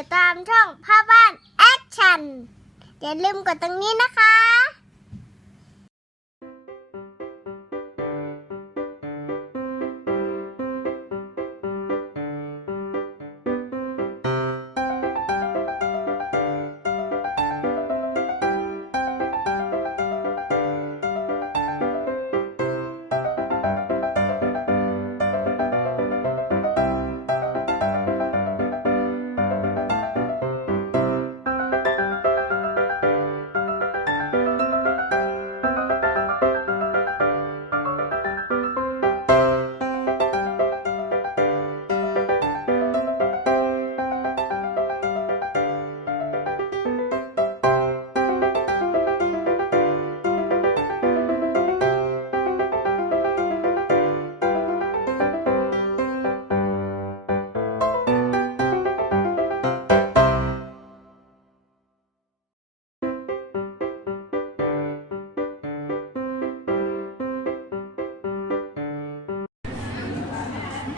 ติดตามช่องพ่อบ้านแอคชั่นอย่าลืมกดตรงนี้นะคะ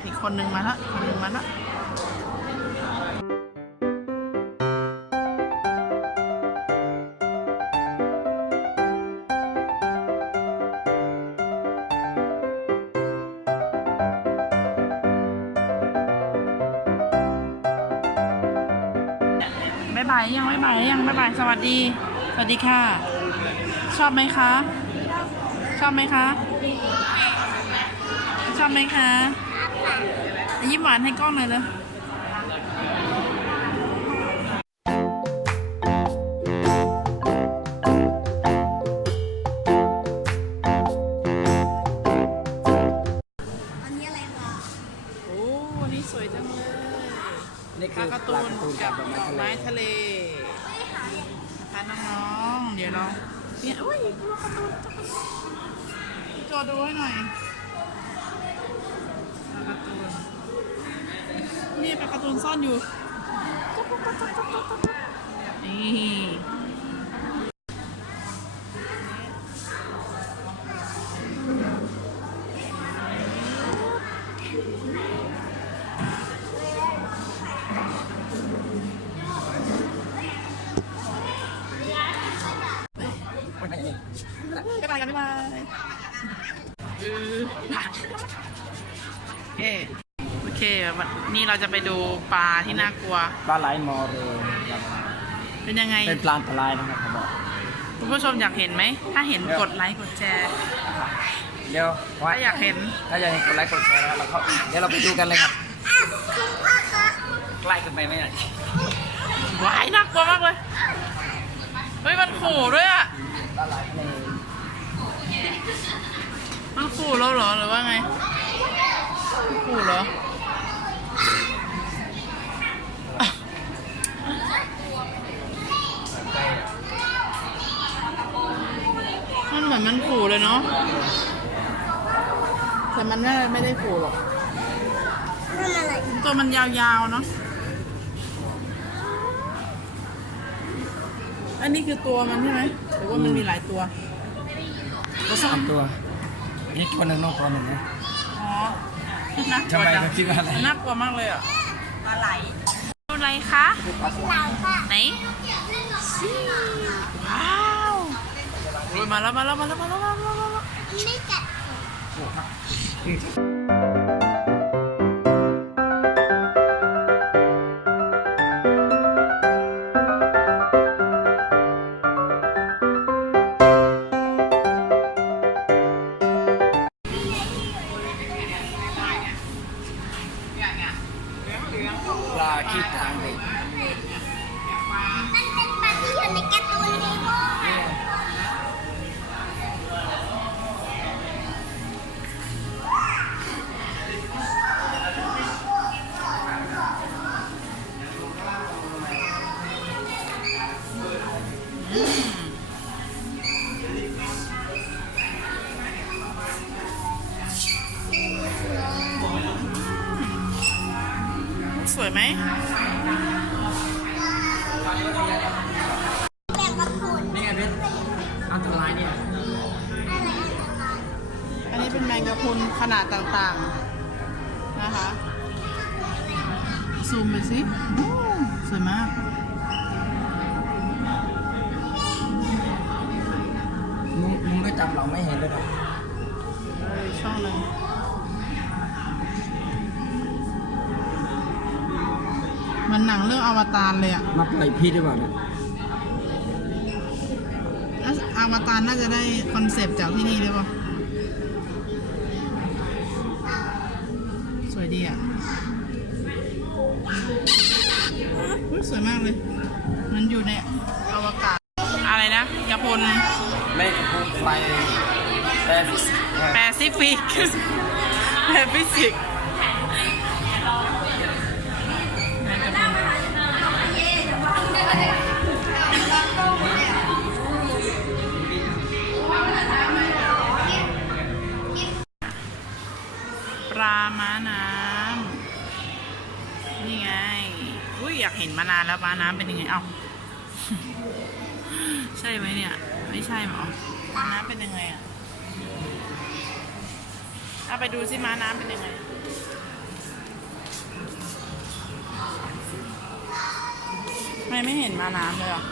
อีกคนหนึ่งมาแล้วคนหนึ่งมาแล้วบ๊ายบายยังบ๊ายบายยังบ๊ายบายสวัสดีสวัสดีค่ะชอบไหมคะชอบไหมคะชอบไหมคะยิ้มหวานให้กล้องหน่อยเลยอันนี้อะไรคะโอ้วันนี้สวยจังเลยนี่ ป คื ลา อ การ์ตู ปลาน การ์ตูน กั กั บบ ดอกไม้ทะเลพาน้องๆเดี๋ยวเราเนี่ยอุ้ยดูการ์ตูนพี่โจดูให้หน่อยปลาการ์ตูนนี่ปลาการ์ตูนซ่อนอยู่นี่บ๊ายบายกันบ๊ายบายโอเควันนี้เราจะไปดูปลาที่น่ากลัว ปลาไหลมอเรครับ เป็นยังไง เป็นปลาอันตรายนะครับเขาบอก คุณผู้ชมอยากเห็นไหมถ้าเห็นกดไลค์กดแชร์ เดี๋ยว ถ้าอยากเห็น ถ้าอยากเห็นกดไลค์กดแชร์นะครับเดี๋ยวเราไปดูกันเลยครับใกล้กันไปไหมเนี่ย ว้ายน่ากลัวมากเลยเฮ้ยมันขู่ด้วยอ่ะ ปลาไหลทะเล มันขู่เราเหรอหรือว่าไงมันขู่เหรอมันเหมือนมันขู่เลยเนาะแต่มันไม่ได้ขู่หรอก นั่นอะไร ตัวมันยาวๆเนาะอันนี้คือตัวมันใช่ไหมหรือว่ามันมีหลายตัว ก็สามตัวนี่ตัวหนึ่งน้องตัวหนึ่งนะ อ๋อน่ากลั ทำ ว ไม จัง เขาคิดว่าอะไร น่ากลัวมากเลยอ่ะปลาไหลดูอะไรคะ เราค่ะ ไหนว้าวโอ้ยมาแล้ว ไม่กัด ปลาขี้ทางเด็ก มันเป็นปลาที่อยู่ในการ์ตูนนีโม่ สวยไหม แบ่งกับคุณ นี่ไงเพชรอันตรายเนี่ย อันนี้เป็นแมงกะพรุนขนาดต่างๆนะคะ ซูมไปสิโอ้ส สวยมาก มึงไม่จำเราไม่เห็นเลยนะ ช่องหนึ่งมันหนังเรื่องอวตารเลยอ่ะ มาปล่อยพี่ได้ป่ะเนี่ย อวตารน่าจะได้คอนเซปต์จากที่นี่หรือเปล่าสวยดีอ่ะอุ๊ยสวยมากเลย มันอยู่ในอวกาศ อะไรนะยาพล ไม่พูดไฟแปซิฟิก แปซิฟิกปลาม้าน้ำนี่ไงอุ้ยอยากเห็นมานานแล้วปลาน้ำเป็นยังไงเอ้า ใช่ไหมเนี่ยไม่ใช่หรอม้าน้ำเป็นยังไงอ่ะเอาไปดูสิม้าน้ำเป็นยังไงไม่เห็นม้าน้ำเลยอ่ะ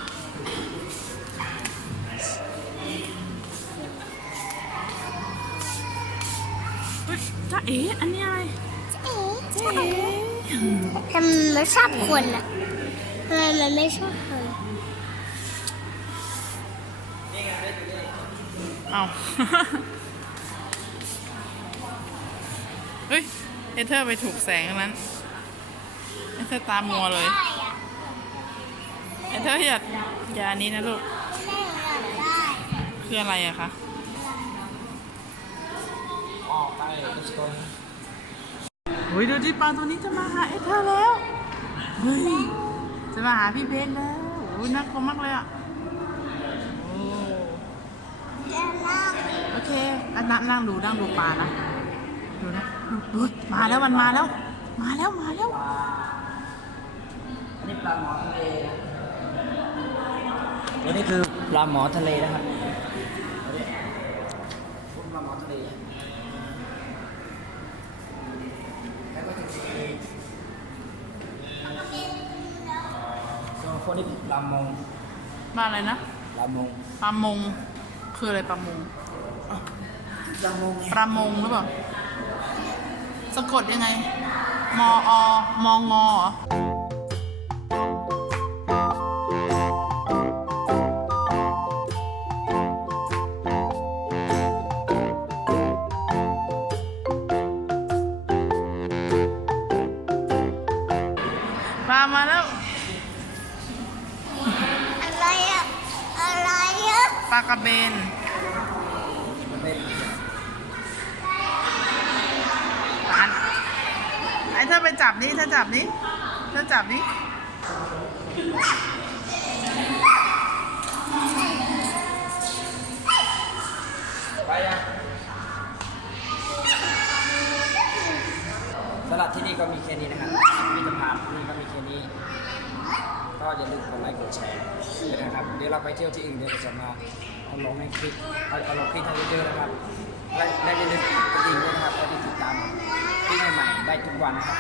จ้าเอ๋อันนี้อะไรจ้าเอ๋ ทำไมมันชอบคนอ่ะทำไมมันไม่ชอบคน เอา เฮ้ยเอเธอร์ไปถูกแสงนั้นเอเธอร์ตามัวเลยเอเธอร์อย่าอันนี้นะลูกคืออะไรอะคะ ออกไปทุกคน โอ้ยดูดิปลาตัวนี้จะมาหาเอเธอร์แล้วเฮ้ยจะมาหาพี่เพชรแล้วโอ้ยน่ากลัวมากเลยอะโอ้โอเคนั่งดูปลานะดูนะดูมาแล้วมันมาแล้วมาแล้ว อันนี้ปลาหมอทะเลอันนี้คือปลาหมอทะเลนะครับปลาหมอทะเลแล้วก็จะมีส่วนคนนี้ปลามง มาอะไรนะ ปลามง ปลามงคืออะไรปลามง ปลามง ปลามงหรือเปล่าสะกดยังไงมอมงเหรอปลามาแล้ว อะไรอ่ะอะไรอ่ะ ปลากระเบนร้านไอ้เธอไปจับนี่เธอจับนี่ ไปยังสำหรับที่นี่ก็มีแค่นี้นะครับมิตรภาพที่นี่ก็มีแค่นี้ ก็อย่าลืมกดไลค์กดแชร์ด้วยนะครับเดี๋ยวเราไปเที่ยวที่อื่นเดี๋ยวเราจะมาเอาลงในคลิปเอาลงคลิปให้เยอะๆนะครับและอย่าลืมกดกระดิ่งด้วยนะครับเพื่อที่ติดตามคลิปใหม่ๆได้ทุกวันนะครับ